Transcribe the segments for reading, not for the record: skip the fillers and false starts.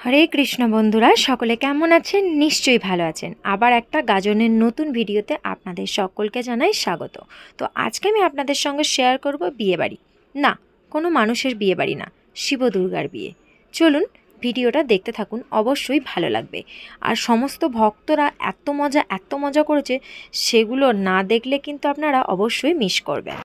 হরে কৃষ্ণ বন্ধুরা, সকলে কেমন আছেন? নিশ্চয়ই ভালো আছেন। আবার একটা গাজনের নতুন ভিডিওতে আপনাদের সকলকে জানাই স্বাগত। তো আজকে আমি আপনাদের সঙ্গে শেয়ার করব বিয়েবাড়ি। না, কোনো মানুষের বিয়েবাড়ি না, শিব দুর্গার বিয়ে। চলুন ভিডিওটা দেখতে থাকুন, অবশ্যই ভালো লাগবে। আর সমস্ত ভক্তরা এত মজা করেছে, সেগুলো না দেখলে কিন্তু আপনারা অবশ্যই মিস করবেন।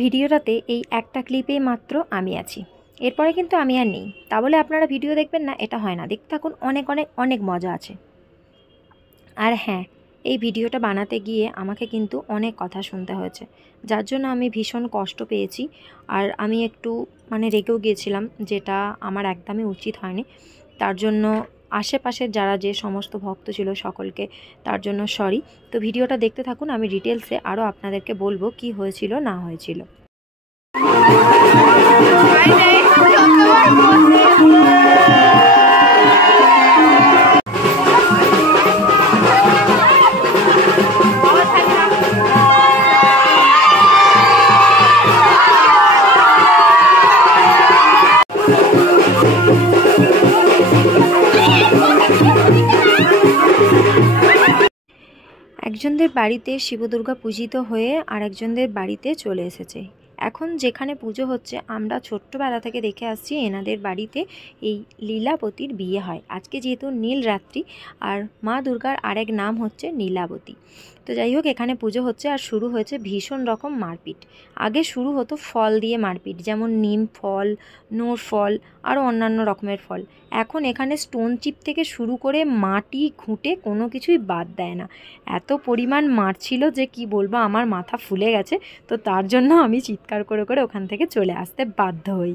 ভিডিওটাতে এই একটা ক্লিপেই মাত্র আমি আছি, এরপরে কিন্তু আমি আর নেই। তা বলে আপনারা ভিডিও দেখবেন না এটা হয় না, দেখতে থাকুন, অনেক অনেক অনেক মজা আছে। আর হ্যাঁ, এই ভিডিওটা বানাতে গিয়ে আমাকে কিন্তু অনেক কথা শুনতে হয়েছে, যার জন্য আমি ভীষণ কষ্ট পেয়েছি। আর আমি একটু রেগেও গিয়েছিলাম, যেটা আমার একদমই উচিত হয়নি। তার জন্য আশেপাশের যারা যে সমস্ত ভক্ত ছিল সকলকে তার জন্য সরি। তো ভিডিওটা দেখতে থাকুন, আমি ডিটেলসে আরও আপনাদেরকে বলবো কি হয়েছিল না হয়েছিল। একজনদের বাড়িতে শিবদুর্গা পূজিত হয়ে আরেকজনদের বাড়িতে চলে এসেছে। এখন যেখানে পুজো হচ্ছে, আমরা ছোট্টবেলা থেকে দেখে আসছি এনাদের বাড়িতে এই লীলাবতীর বিয়ে হয়। আজকে যেহেতু নীলরাত্রি, আর মা দুর্গার আরেক নাম হচ্ছে নীলাবতী। তো যাই হোক, এখানে পুজো হচ্ছে আর শুরু হয়েছে ভীষণ রকম মারপিট। আগে শুরু হতো ফল দিয়ে মারপিট, যেমন নিম ফল, নোর ফল, আরও অন্যান্য রকমের ফল। এখন এখানে স্টোন চিপ থেকে শুরু করে মাটি ঘুঁটে কোনো কিছুই বাদ দেয় না। এত পরিমাণ মারছিল যে কি বলবো, আমার মাথা ফুলে গেছে। তো তার জন্য আমি চিৎকার করে করে ওখান থেকে চলে আসতে বাধ্য হই।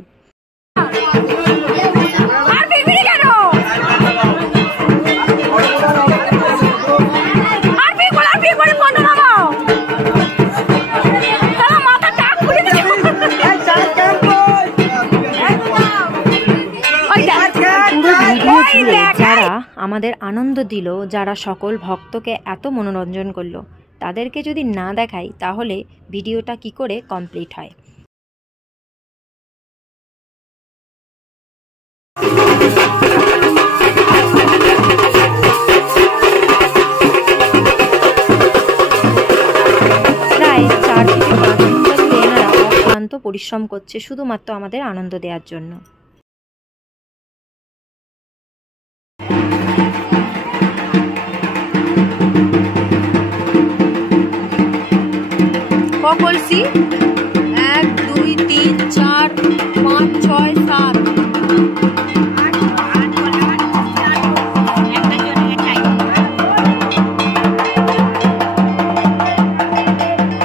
যারা আমাদের আনন্দ দিল, যারা সকল ভক্তকে এত মনোরঞ্জন করলো, তাদেরকে যদি না দেখাই তাহলে ভিডিওটা কি করে কমপ্লিট হয়। প্রায় 4 থেকে 5 ঘন্টা ধরে এনারা অক্লান্ত পরিশ্রম করছে শুধুমাত্র আমাদের আনন্দ দেওয়ার জন্য। কলসি 1 2 3 4 5 6 7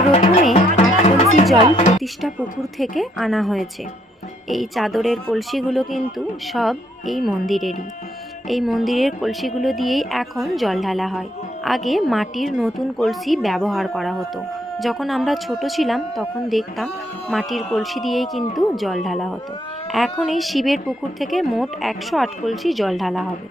প্রথমে 8 কলসি জল প্রতিষ্ঠা পুকুর থেকে আনা হয়েছে। এই চাদরের কলসিগুলো কিন্তু সব এই মন্দিরেরই। এই মন্দিরের কলসিগুলো দিয়েই এখন জল ঢালা হয়। আগে মাটির নতুন কলসি ব্যবহার করা হতো। যখন আমরা ছোট ছিলাম তখন দেখতাম মাটির কলসি দিয়েই কিন্তু জল ঢালা হতো। এখন এই শিবের পুকুর থেকে মোট 108 কলসি জল ঢালা হবে।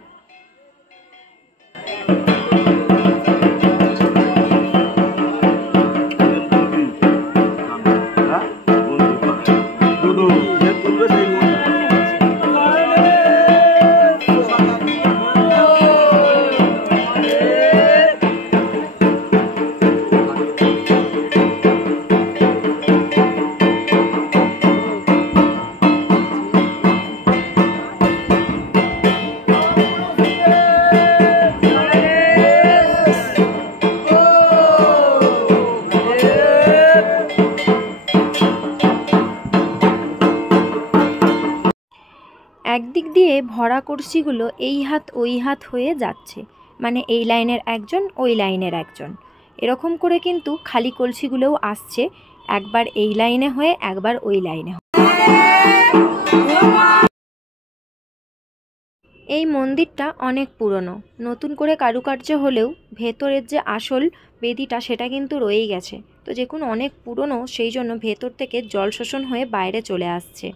একদিক দিয়ে ভরা কলসিগুলো এই হাত ওই হাত হয়ে যাচ্ছে, এই লাইনের একজন ওই লাইনের একজন, এরকম করে কিন্তু খালি কলসিগুলোও আসছে, একবার এই লাইনে হয়ে একবার ওই লাইনে। এই মন্দিরটা অনেক পুরনো, নতুন করে কারুকার্য হলেও ভেতরের যে আসল বেদিটা সেটা কিন্তু রয়েই গেছে। তো যেগুলো অনেক পুরনো, সেই জন্য ভেতর থেকে জল শোষণ হয়ে বাইরে চলে আসছে।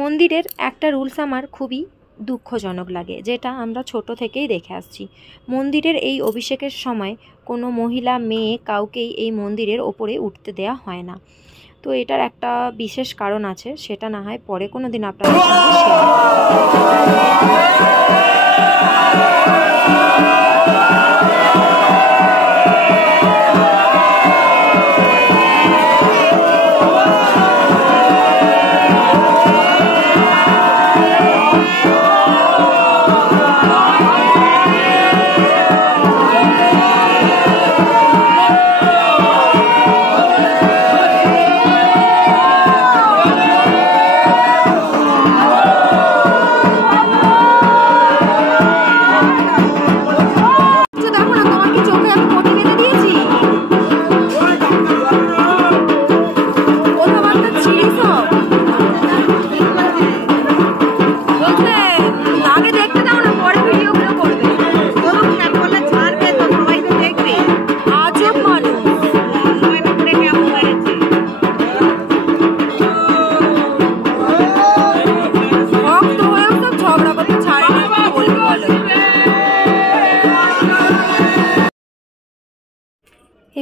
মন্দিরের একটা রুলস আমার খুবই দুঃখজনক লাগে, যেটা আমরা ছোট থেকেই দেখে আসছি। মন্দিরের এই অভিষেকের সময় কোনো মহিলা মেয়ে কাউকেই এই মন্দিরের ওপরে উঠতে দেয়া হয় না। তো এটার একটা বিশেষ কারণ আছে, সেটা না হয় পরে কোনো দিন আপনাদের সঙ্গে শেয়ার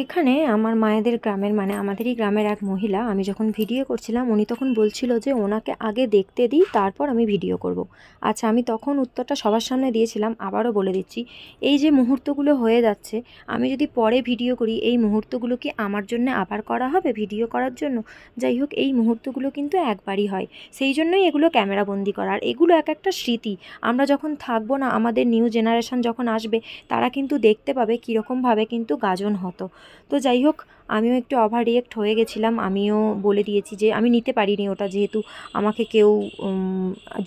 এখানে আমার মায়েদের গ্রামের মানে আমাদেরই গ্রামের এক মহিলা, আমি যখন ভিডিও করছিলাম উনি তখন বলছিল যে ওনাকে আগে দেখতে দিই তারপর আমি ভিডিও করব। আচ্ছা, আমি তখন উত্তরটা সবার সামনে দিয়েছিলাম, আবারও বলে দিচ্ছি। এই যে মুহূর্তগুলো হয়ে যাচ্ছে, আমি যদি পরে ভিডিও করি এই মুহূর্তগুলো কি আমার জন্য আবার করা হবে ভিডিও করার জন্য? যাই হোক, এই মুহূর্তগুলো কিন্তু একবারই হয়, সেই জন্যই এগুলো ক্যামেরাবন্দি করা। আর এগুলো এক একটা স্মৃতি। আমরা যখন থাকবো না, আমাদের নিউ জেনারেশন যখন আসবে, তারা কিন্তু দেখতে পাবে কীরকমভাবে কিন্তু গাজন হতো। তো যাই হোক, আমিও একটু ওভার রিয়েক্ট হয়ে গেছিলাম। আমিও বলে দিয়েছি যে আমি নিতে পারিনি ওটা, যেহেতু আমাকে কেউ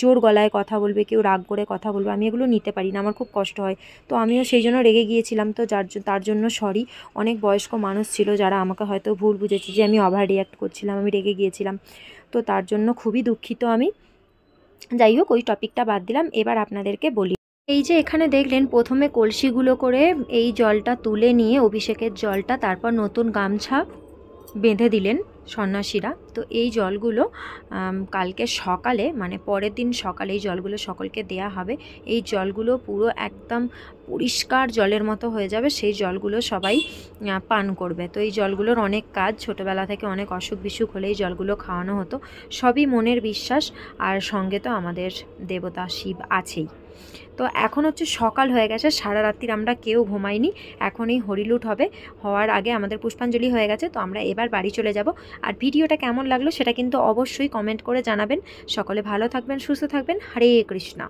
জোর গলায় কথা বলবে, কেউ রাগ করে কথা বলবে, আমি এগুলো নিতে পারি না, আমার খুব কষ্ট হয়। তো আমিও সেই জন্য রেগে গিয়েছিলাম। তো তার জন্য সরি। অনেক বয়স্ক মানুষ ছিল যারা আমাকে হয়তো ভুল বুঝেছে যে আমি ওভার রিয়েক্ট করছিলাম, আমি রেগে গিয়েছিলাম। তো তার জন্য খুবই দুঃখিত আমি। যাই হোক, ওই টপিকটা বাদ দিলাম। এবার আপনাদেরকে বলি, এই যে এখানে দেখলেন প্রথমে কলসিগুলো করে এই জলটা তুলে নিয়ে, অভিষেকের জলটা, তারপর নতুন গামছা বেঁধে দিলেন সন্ন্যাসীরা। তো এই জলগুলো কালকে সকালে মানে পরের দিন সকালে এই জলগুলো সকলকে দেয়া হবে। এই জলগুলো পুরো একদম পরিষ্কার জলের মতো হয়ে যাবে, সেই জলগুলো সবাই পান করবে। তো এই জলগুলোর অনেক কাজ, ছোটোবেলা থেকে অনেক অসুখ বিসুখ হলে এই জলগুলো খাওয়ানো হতো। সবই মনের বিশ্বাস, আর সঙ্গে তো আমাদের দেবতা শিব আছেই। তো এখন হচ্ছে সকাল হয়ে গেছে, সারা রাত্রির আমরা কেউ ঘুমাইনি। এখন এই হরিলুট হবে, হওয়ার আগে আমাদের পুষ্পাঞ্জলি হয়ে গেছে। তো আমরা এবার বাড়ি চলে যাব। আর ভিডিওটা কেমন লাগলো সেটা কিন্তু অবশ্যই কমেন্ট করে জানাবেন। সকলে ভালো থাকবেন, সুস্থ থাকবেন। হরে কৃষ্ণা।